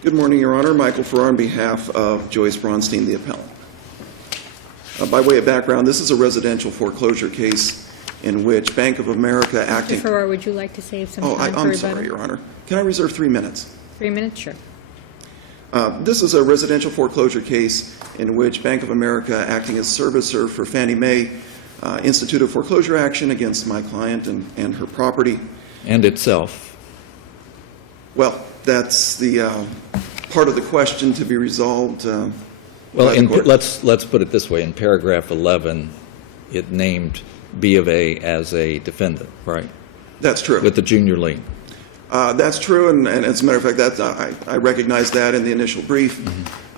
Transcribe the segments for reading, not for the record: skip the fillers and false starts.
Good morning, Your Honor. Michael Farrar on behalf of Joyce Braunstein, the appellant. By way of background, this is a residential foreclosure case in which Bank of America acting... Mr. Farrar, would you like to save some time for rebuttal? I'm sorry, Your Honor. Can I reserve 3 minutes? 3 minutes, sure. This is a residential foreclosure case in which Bank of America, acting as servicer for Fannie Mae, instituted a foreclosure action against my client and her property. And itself. Well, that's the part of the question to be resolved. Well, let's put it this way. In paragraph 11, it named B of A as a defendant, right? That's true. With the junior lien. That's true, and as a matter of fact, I recognize that in the initial brief.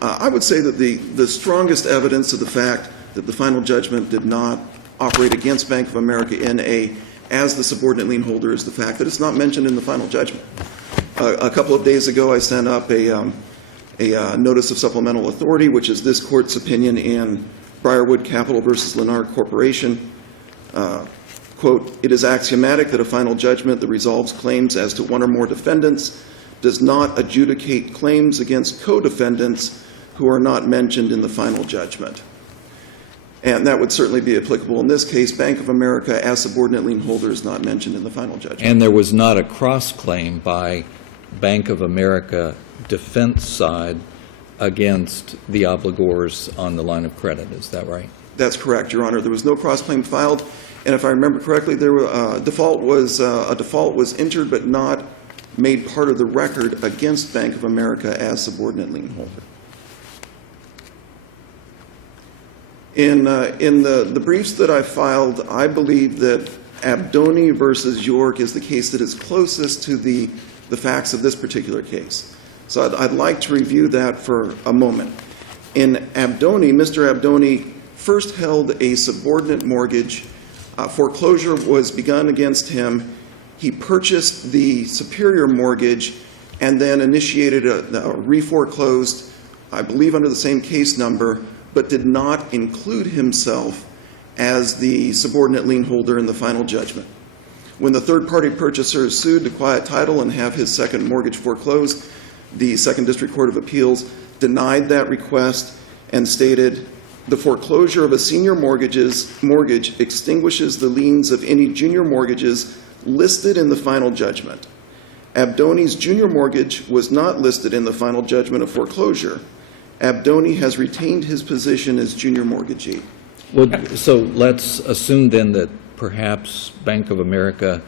I would say that the strongest evidence of the fact that the final judgment did not operate against Bank of America as the subordinate lien holder is the fact that it's not mentioned in the final judgment. A couple of days ago, I sent up a notice of supplemental authority, which is this court's opinion in Briarwood Capital versus Lennard Corporation. Quote, it is axiomatic that a final judgment that resolves claims as to one or more defendants does not adjudicate claims against co-defendants who are not mentioned in the final judgment. And that would certainly be applicable in this case. Bank of America, as subordinate lien holder, is not mentioned in the final judgment. And there was not a cross-claim by Bank of America defense side against the obligors on the line of credit. Is that right? That's correct, Your Honor. There was no cross-claim filed. And if I remember correctly, a default was entered but not made part of the record against Bank of America as subordinate lien holder. In the briefs that I filed, I believe that Abdoni versus York is the case that is closest to the facts of this particular case. So I'd like to review that for a moment. In Abdoni, Mr. Abdoni first held a subordinate mortgage. Foreclosure was begun against him. He purchased the superior mortgage and then initiated a reforeclosed, I believe under the same case number, but did not include himself as the subordinate lien holder in the final judgment. When the third-party purchaser sued to quiet title and have his second mortgage foreclosed, the Second District Court of Appeals denied that request and stated, the foreclosure of a senior mortgage extinguishes the liens of any junior mortgages listed in the final judgment. Abdoni's junior mortgage was not listed in the final judgment of foreclosure. Abdoni has retained his position as junior mortgagee. Well, so let's assume then that perhaps Bank of America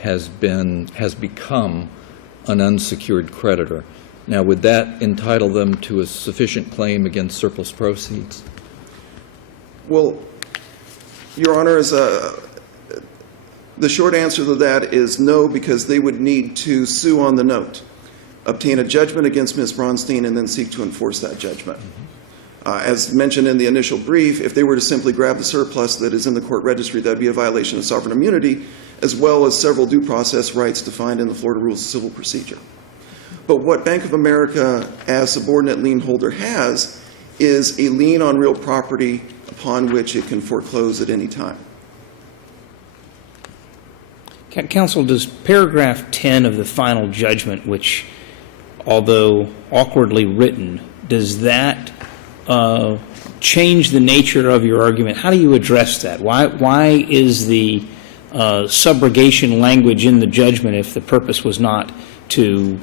has become an unsecured creditor. Now, would that entitle them to a sufficient claim against surplus proceeds? Well, Your Honor, the short answer to that is no, because they would need to sue on the note, obtain a judgment against Ms. Braunstein, and then seek to enforce that judgment. As mentioned in the initial brief, if they were to simply grab the surplus that is in the court registry, that would be a violation of sovereign immunity, as well as several due process rights defined in the Florida Rules of Civil Procedure. But what Bank of America, as subordinate lien holder, has is a lien on real property upon which it can foreclose at any time. Counsel, does paragraph 10 of the final judgment, which, although awkwardly written, does that change the nature of your argument? How do you address that? Why is the subrogation language in the judgment if the purpose was not to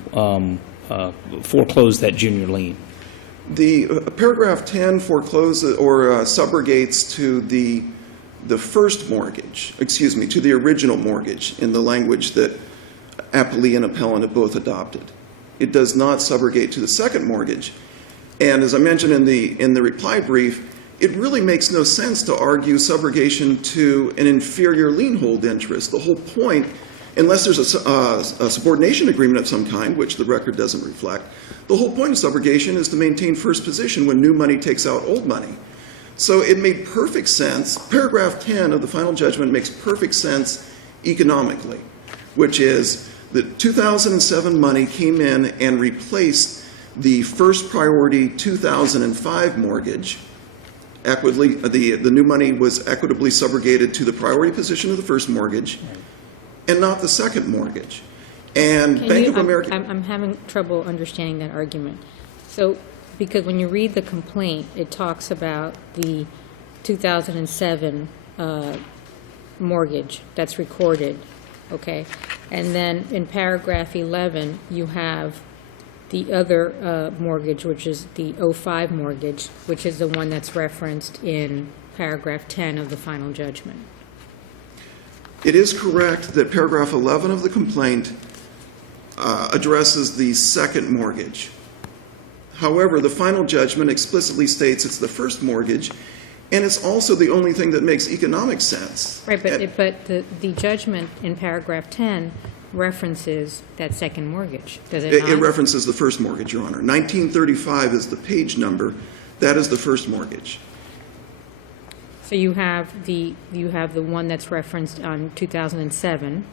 foreclose that junior lien? The paragraph 10 forecloses or subrogates to the first mortgage, to the original mortgage in the language that Appellee and Appellant have both adopted. It does not subrogate to the second mortgage. And as I mentioned in the reply brief, it really makes no sense to argue subrogation to an inferior lien hold interest. The whole point, unless there's a subordination agreement of some kind, which the record doesn't reflect, the whole point of subrogation is to maintain first position when new money takes out old money. So it made perfect sense. Paragraph 10 of the final judgment makes perfect sense economically, which is that 2007 money came in and replaced the first priority 2005 mortgage. The new money was equitably subrogated to the priority position of the first mortgage and not the second mortgage. And Can Bank you- of America... I'm having trouble understanding that argument. So, because when you read the complaint, it talks about the 2007 mortgage that's recorded, okay? And then in paragraph 11, you have the other mortgage, which is the 05 mortgage, which is the one that's referenced in paragraph 10 of the final judgment. It is correct that paragraph 11 of the complaint addresses the second mortgage. However, the final judgment explicitly states it's the first mortgage, and it's also the only thing that makes economic sense. Right, but the judgment in paragraph 10 references that second mortgage, does it not? It references the first mortgage, Your Honor. 1935 is the page number. That is the first mortgage. So you have the one that's referenced on 2007.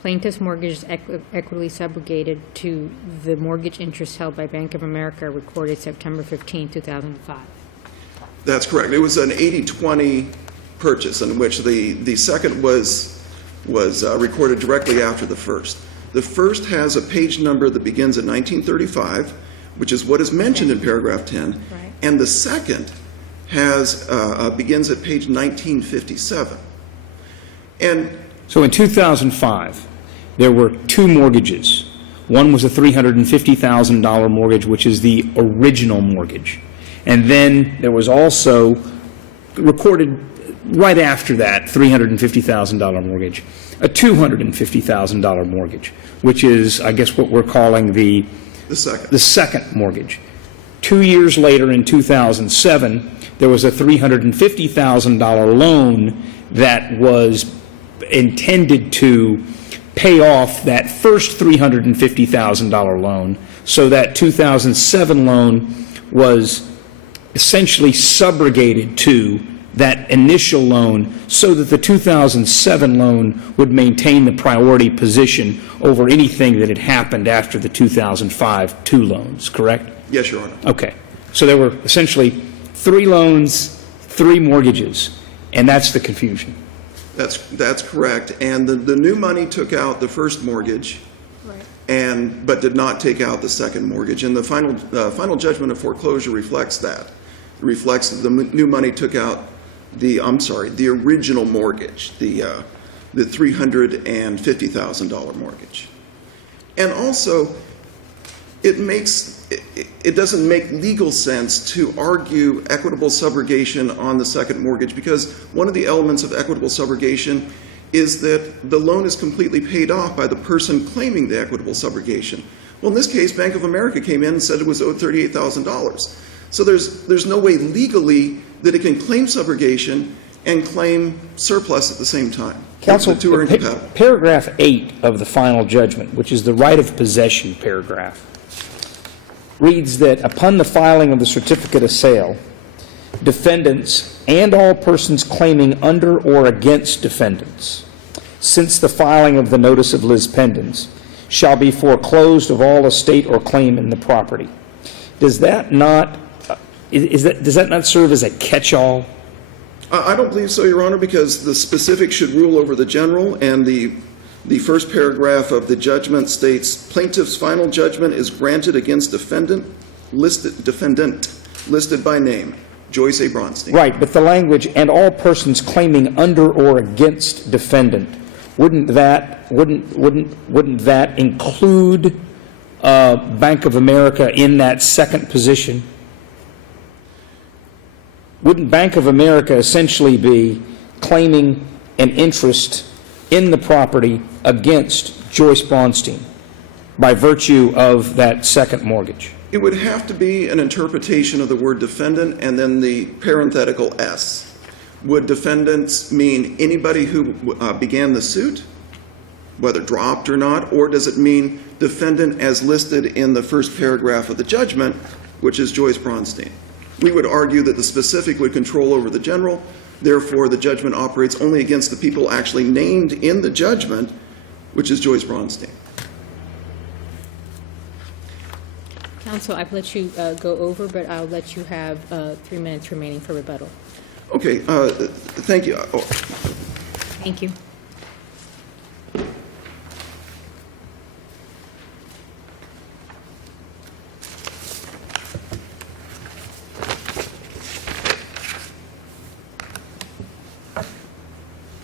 Plaintiff's mortgage is equitably subrogated to the mortgage interest held by Bank of America recorded September 15, 2005. That's correct. It was an 80-20 purchase in which the second was recorded directly after the first. The first has a page number that begins at 1935, which is what is mentioned in paragraph 10, Right. and the second has begins at page 1957. And So in 2005, there were two mortgages. One was a $350,000 mortgage, which is the original mortgage. And then there was also recorded right after that $350,000 mortgage, a $250,000 mortgage, which is, I guess, what we're calling the second mortgage. 2 years later, in 2007, there was a $350,000 loan that was intended to pay off that first $350,000 loan, so that 2007 loan was essentially subrogated to that initial loan so that the 2007 loan would maintain the priority position over anything that had happened after the 2005 two loans, correct? yes, Your Honor. Okay. So there were essentially three loans, three mortgages, and that's the confusion. That's correct. And the new money took out the first mortgage, Right. but did not take out the second mortgage. And the final judgment of foreclosure reflects that. It reflects that the new money took out the original mortgage, the $350,000 mortgage. And also, it doesn't make legal sense to argue equitable subrogation on the second mortgage, because one of the elements of equitable subrogation is that the loan is completely paid off by the person claiming the equitable subrogation. Well, in this case, Bank of America came in and said it was owed $38,000. So there's no way legally that it can claim subrogation and claim surplus at the same time. Counsel, the two are incompatible. paragraph 8 of the final judgment, which is the right of possession paragraph, reads that upon the filing of the certificate of sale, defendants and all persons claiming under or against defendants since the filing of the notice of lis pendens shall be foreclosed of all estate or claim in the property. Does that not serve as a catch-all? I don't believe so, Your Honor, because the specific should rule over the general, and the first paragraph of the judgment states, plaintiff's final judgment is granted against defendant listed by name, Joyce A Braunstein. Right, but the language, and all persons claiming under or against defendant, wouldn't that include Bank of America in that second position? Wouldn't Bank of America essentially be claiming an interest in the property against Joyce Braunstein by virtue of that second mortgage? It would have to be an interpretation of the word defendant and then the parenthetical S. Would defendants mean anybody who began the suit, whether dropped or not, or does it mean defendant as listed in the first paragraph of the judgment, which is Joyce Braunstein? We would argue that the specific would control over the general, therefore the judgment operates only against the people actually named in the judgment, which is Joyce Braunstein. Counsel, I've let you go over, but I'll let you have 3 minutes remaining for rebuttal. Okay, thank you. Thank you.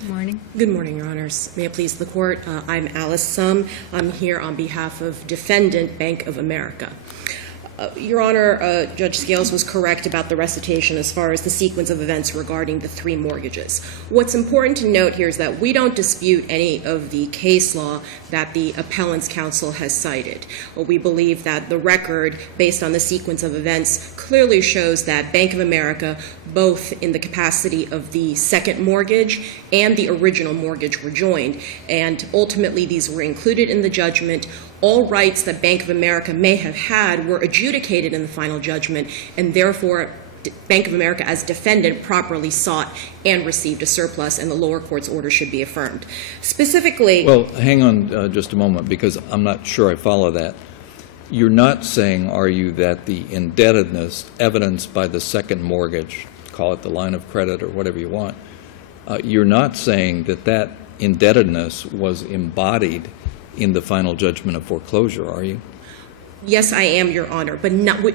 Morning. Good morning, Your Honors. May it please the Court, I'm Alice Sum. I'm here on behalf of Defendant Bank of America. Your Honor, Judge Scales was correct about the recitation as far as the sequence of events regarding the three mortgages. What's important to note here is that we don't dispute any of the case law that the Appellants Counsel has cited. We believe that the record, based on the sequence of events, clearly shows that Bank of America, both in the capacity of the second mortgage and the original mortgage, were joined, and ultimately these were included in the judgment. All rights that Bank of America may have had were adjudicated in the final judgment, and therefore Bank of America as defendant properly sought and received a surplus, and the lower court's order should be affirmed. Specifically... Well, hang on just a moment, because I'm not sure I follow that. You're not saying, are you, that the indebtedness evidenced by the second mortgage, call it the line of credit or whatever you want, you're not saying that that indebtedness was embodied in the final judgment of foreclosure, are you? Yes, I am, Your Honor, but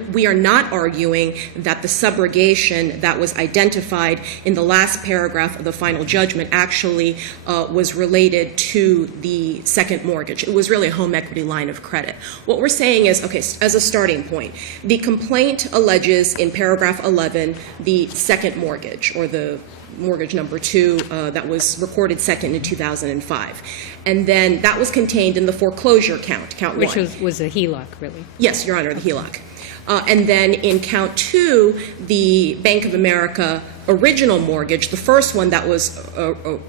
we are not arguing that the subrogation that was identified in the last paragraph of the final judgment actually was related to the second mortgage. It was really a home equity line of credit. What we're saying is, okay, as a starting point, the complaint alleges in paragraph 11 the second mortgage, or the mortgage number 2 that was recorded second in 2005. And then that was contained in the foreclosure count 1. Which was a HELOC, really. Yes, Your Honor, the HELOC. And then in count 2, the Bank of America original mortgage, the first one that was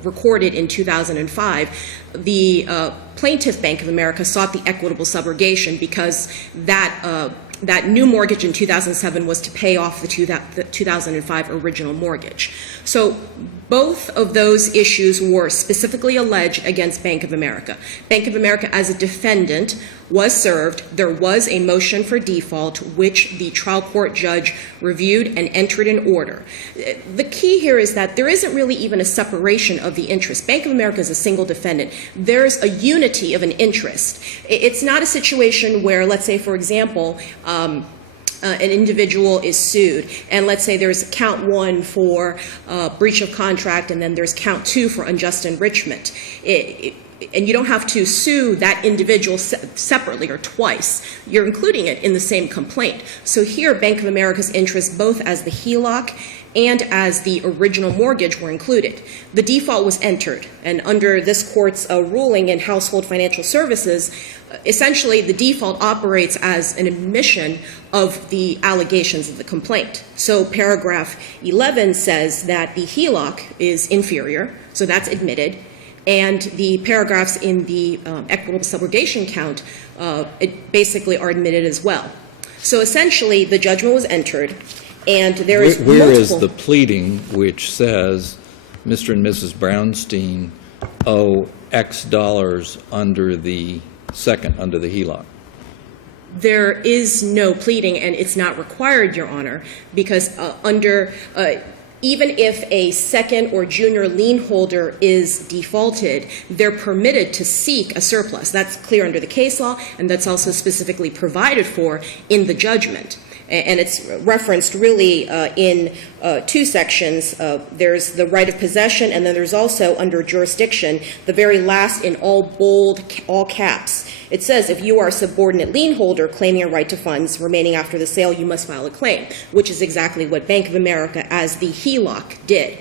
recorded in 2005, the plaintiff Bank of America sought the equitable subrogation because that new mortgage in 2007 was to pay off the 2005 original mortgage. So both of those issues were specifically alleged against Bank of America. Bank of America, as a defendant, was served. There was a motion for default, which the trial court judge reviewed and entered in order. The key here is that there isn't really even a separation of the interest. Bank of America is a single defendant. There's a unity of an interest. It's not a situation where, let's say, for example, an individual is sued, and let's say there's count 1 for breach of contract, and then there's count 2 for unjust enrichment. And you don't have to sue that individual separately or twice. You're including it in the same complaint. So here, Bank of America's interests, both as the HELOC and as the original mortgage, were included. The default was entered, and under this court's ruling in Household Financial Services, essentially the default operates as an admission of the allegations of the complaint. So paragraph 11 says that the HELOC is inferior, so that's admitted, and the paragraphs in the equitable subrogation count it basically are admitted as well. So essentially, the judgment was entered, and there is Where multiple... is the pleading which says Mr. and Mrs. Braunstein owe X dollars under the second, under the HELOC? There is no pleading, and it's not required, Your Honor, because even if a second or junior lien holder is defaulted, they're permitted to seek a surplus. That's clear under the case law, and that's also specifically provided for in the judgment. And it's referenced really in 2 sections. There's the right of possession, and then there's also, under jurisdiction, the very last in all bold, all caps. It says, if you are a subordinate lien holder claiming a right to funds remaining after the sale, you must file a claim, which is exactly what Bank of America, as the HELOC, did.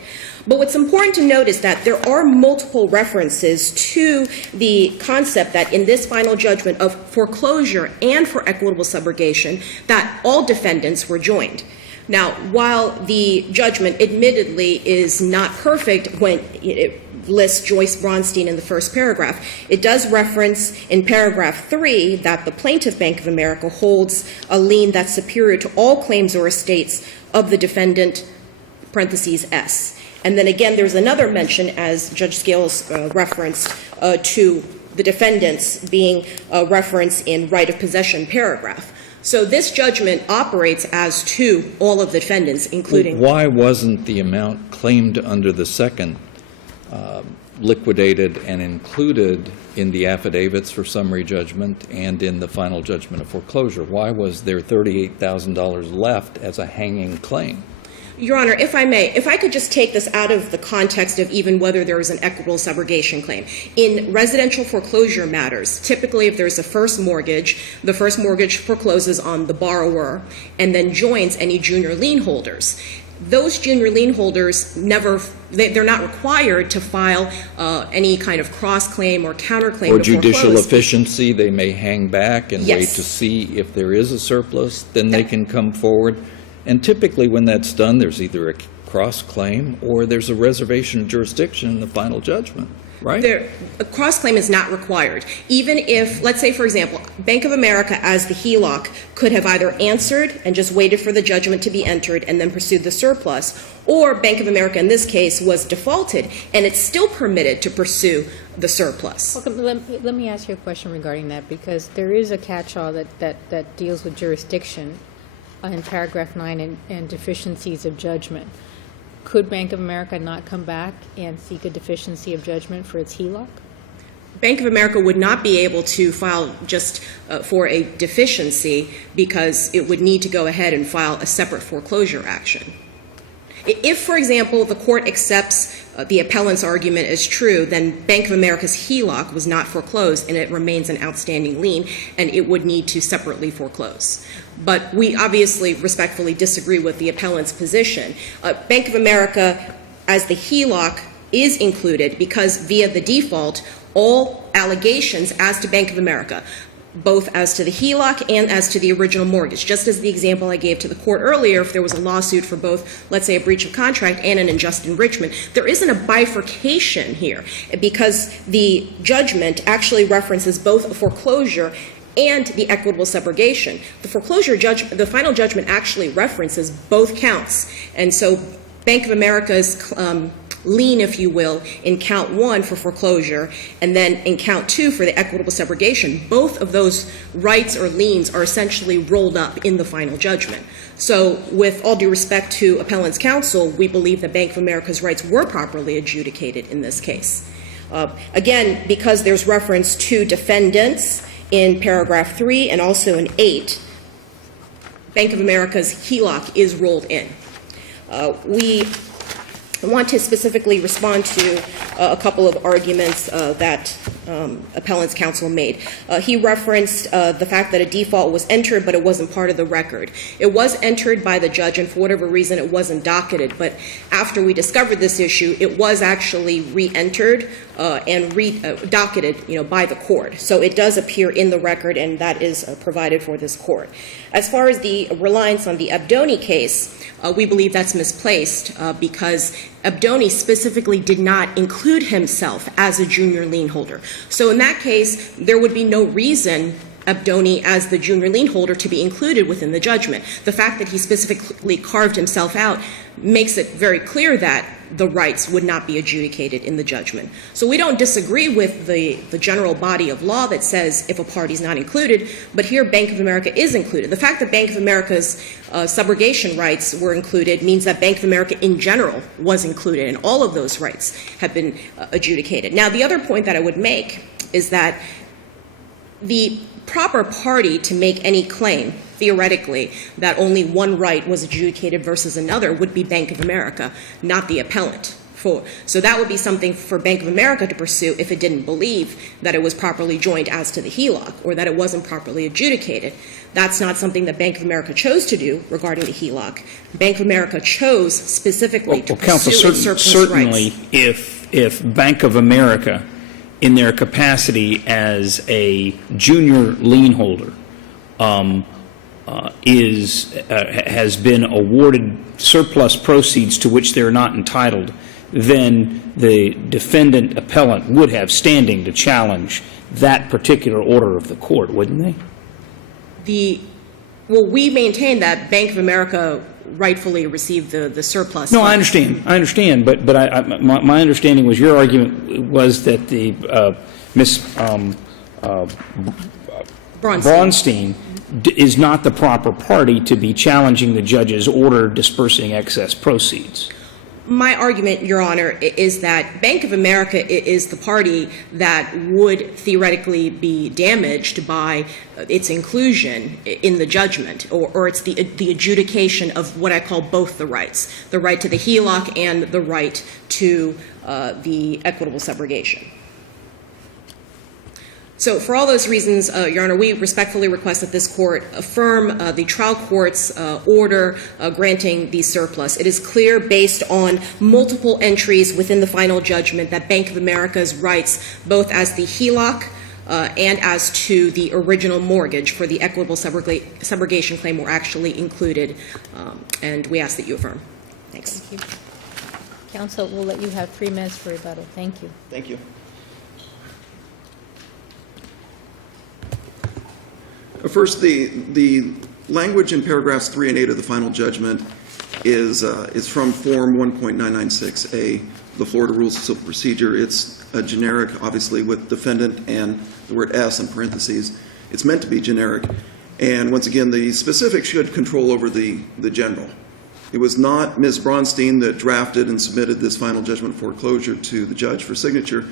But what's important to note is that there are multiple references to the concept that in this final judgment of foreclosure and for equitable subrogation, that all defendants were joined. Now, while the judgment admittedly is not perfect when it lists Joyce Braunstein in the first paragraph, it does reference in paragraph 3 that the plaintiff, Bank of America, holds a lien that's superior to all claims or estates of the defendant, parentheses S. And then again, there's another mention, as Judge Scales referenced, to the defendants being referenced in right of possession paragraph. So this judgment operates as to all of the defendants, including... Why wasn't the amount claimed under the second liquidated and included in the affidavits for summary judgment and in the final judgment of foreclosure? Why was there $38,000 left as a hanging claim? Your Honor, if I may, if I could just take this out of the context of even whether there is an equitable subrogation claim. In residential foreclosure matters, typically if there's a first mortgage, the first mortgage forecloses on the borrower and then joins any junior lien holders. Those junior lien holders they're not required to file any kind of cross-claim or counterclaim Or to judicial foreclose. efficiency, they may hang back and wait Yes. to see if there is a surplus, then they can come forward. And typically, when that's done, there's either a cross-claim or there's a reservation of jurisdiction in the final judgment, right? A cross-claim is not required. Even if, let's say, for example, Bank of America, as the HELOC, could have either answered and just waited for the judgment to be entered and then pursued the surplus, or Bank of America, in this case, was defaulted, and it's still permitted to pursue the surplus. Okay, let me ask you a question regarding that, because there is a catch-all that deals with jurisdiction in paragraph 9 and deficiencies of judgment. Could Bank of America not come back and seek a deficiency of judgment for its HELOC? Bank of America would not be able to file just for a deficiency because it would need to go ahead and file a separate foreclosure action. If, for example, the court accepts the appellant's argument as true, then Bank of America's HELOC was not foreclosed and it remains an outstanding lien, and it would need to separately foreclose. But we obviously respectfully disagree with the appellant's position. Bank of America, as the HELOC, is included because via the default, all allegations as to Bank of America, both as to the HELOC and as to the original mortgage. Just as the example I gave to the court earlier, if there was a lawsuit for both, let's say, a breach of contract and an unjust enrichment, there isn't a bifurcation here because the judgment actually references both a foreclosure and the equitable subrogation. The foreclosure judgment, the final judgment actually references both counts. And so Bank of America's lien, if you will, in count 1 for foreclosure, and then in count 2 for the equitable subrogation, both of those rights or liens are essentially rolled up in the final judgment. So with all due respect to appellant's counsel, we believe that Bank of America's rights were properly adjudicated in this case. Again, because there's reference to defendants in paragraph 3 and also in 8, Bank of America's HELOC is rolled in. We want to specifically respond to a couple of arguments that appellant's counsel made. He referenced the fact that a default was entered, but it wasn't part of the record. It was entered by the judge, and for whatever reason, it wasn't docketed. But after we discovered this issue, it was actually re-entered and docketed, by the court. So it does appear in the record, and that is provided for this court. As far as the reliance on the Abdoni case, we believe that's misplaced because Abdoni specifically did not include himself as a junior lien holder. So in that case, there would be no reason Abdoni as the junior lien holder to be included within the judgment. The fact that he specifically carved himself out makes it very clear that the rights would not be adjudicated in the judgment. So we don't disagree with the general body of law that says if a party is not included, but here Bank of America is included. The fact that Bank of America's subrogation rights were included means that Bank of America in general was included, and all of those rights have been adjudicated. Now, the other point that I would make is that the proper party to make any claim, theoretically, that only one right was adjudicated versus another would be Bank of America, not the appellant. So that would be something for Bank of America to pursue if it didn't believe that it was properly joined as to the HELOC or that it wasn't properly adjudicated. That's not something that Bank of America chose to do regarding the HELOC. Bank of America chose specifically to pursue its surplus certainly, rights. if Bank of America, in their capacity as a junior lien holder, has been awarded surplus proceeds to which they're not entitled, then the defendant appellant would have standing to challenge that particular order of the court, wouldn't they? We maintain that Bank of America rightfully received the surplus. No, I understand, but my understanding was your argument was that the Ms. Braunstein is not the proper party to be challenging the judge's order dispersing excess proceeds. My argument, Your Honor, is that Bank of America is the party that would theoretically be damaged by its inclusion in the judgment, or it's the adjudication of what I call both the rights, the right to the HELOC and the right to the equitable subrogation. So for all those reasons, Your Honor, we respectfully request that this court affirm the trial court's order granting the surplus. It is clear, based on multiple entries within the final judgment, that Bank of America's rights, both as the HELOC and as to the original mortgage for the equitable subrogation claim, were actually included, and we ask that you affirm. Thanks. Thank you. Counsel, we'll let you have 3 minutes for rebuttal. Thank you. Thank you. First, the language in paragraphs 3 and 8 of the final judgment is from Form 1.996A, the Florida Rules of Civil Procedure. It's a generic, obviously, with defendant and the word S in parentheses. It's meant to be generic. And once again, the specific should control over the general. It was not Ms. Braunstein that drafted and submitted this final judgment foreclosure to the judge for signature.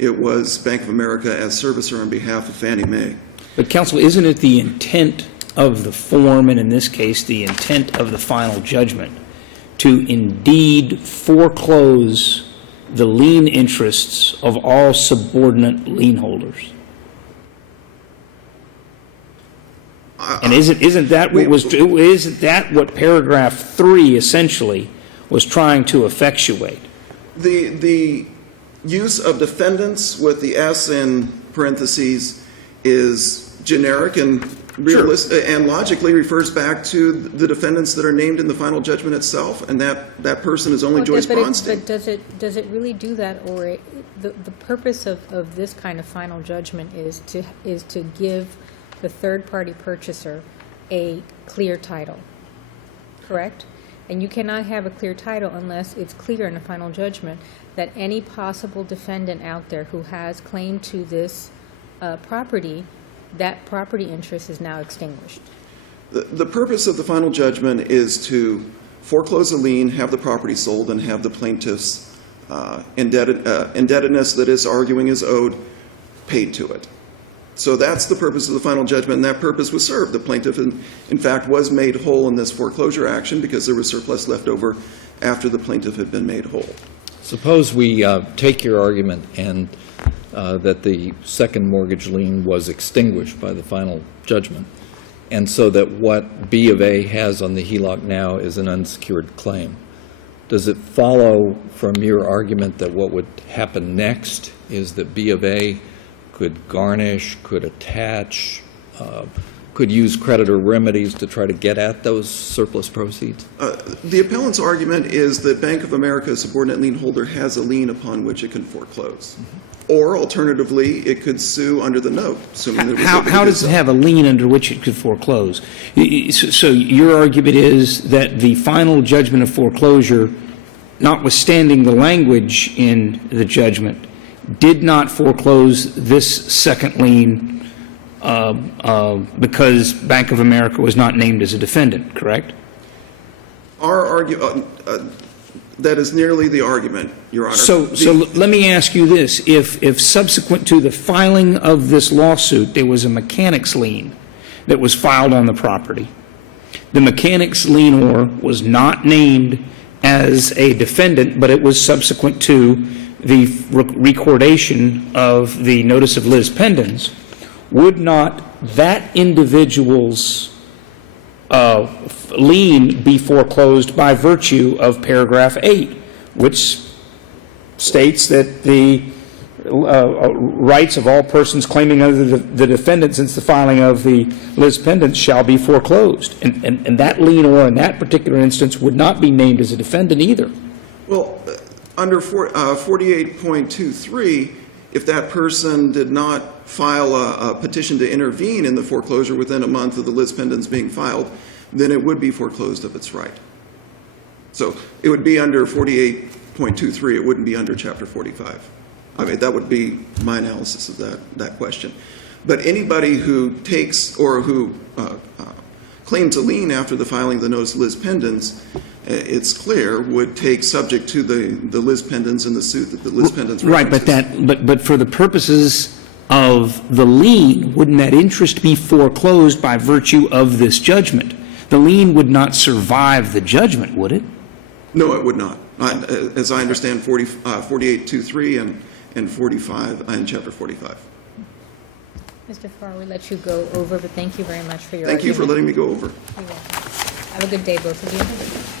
It was Bank of America as servicer on behalf of Fannie Mae. But counsel, isn't it the intent of the form, and in this case, the intent of the final judgment, to indeed foreclose the lien interests of all subordinate lien holders? And isn't that what paragraph 3 essentially was trying to effectuate? The use of defendants with the S in parentheses is generic and realistic, and logically refers back to the defendants that are named in the final judgment itself, and that person is only Joyce Braunstein. But does it really do that, or the purpose of this kind of final judgment is to give the third-party purchaser a clear title, correct? And you cannot have a clear title unless it's clear in a final judgment that any possible defendant out there who has claim to this property, that property interest is now extinguished. The purpose of the final judgment is to foreclose a lien, have the property sold, and have the plaintiff's indebtedness that is arguing is owed paid to it. So that's the purpose of the final judgment, and that purpose was served. The plaintiff, in fact, was made whole in this foreclosure action because there was surplus left over after the plaintiff had been made whole. Suppose we take your argument and that the second mortgage lien was extinguished by the final judgment, and so that what B of A has on the HELOC now is an unsecured claim. Does it follow from your argument that what would happen next is that B of A could garnish, could attach, could use creditor remedies to try to get at those surplus proceeds? The appellant's argument is that Bank of America, a subordinate lien holder, has a lien upon which it can foreclose. Or, alternatively, it could sue under the note, assuming that it was able to do How does so. it have a lien under which it could foreclose? So your argument is that the final judgment of foreclosure, notwithstanding the language in the judgment, did not foreclose this second lien because Bank of America was not named as a defendant, correct? Our argument, that is nearly the argument, Your Honor. So let me ask you this. If subsequent to the filing of this lawsuit, there was a mechanics lien that was filed on the property, the mechanics lienor was not named as a defendant, but it was subsequent to the recordation of the notice of lis pendens, would not that individual's lien be foreclosed by virtue of paragraph 8, which states that the rights of all persons claiming under the defendant since the filing of the lis pendens shall be foreclosed. And that lienor in that particular instance would not be named as a defendant either. Well, under 48.23, if that person did not file a petition to intervene in the foreclosure within a month of the lis pendens being filed, then it would be foreclosed of its right. So it would be under 48.23. It wouldn't be under Chapter 45. I mean, that would be my analysis of that question. But anybody who takes or who claims a lien after the filing of the notice of lis pendens it's clear, would take subject to the lis pendens and the suit that the lis pendens Right, references. but for the purposes of the lien, wouldn't that interest be foreclosed by virtue of this judgment? The lien would not survive the judgment, would it? No, it would not. As I understand 4823 and 45, and Chapter 45. Mr. Farr, we let you go over, but thank you very much for your Thank you for argument. letting me go over. You're welcome. Have a good day, both of you.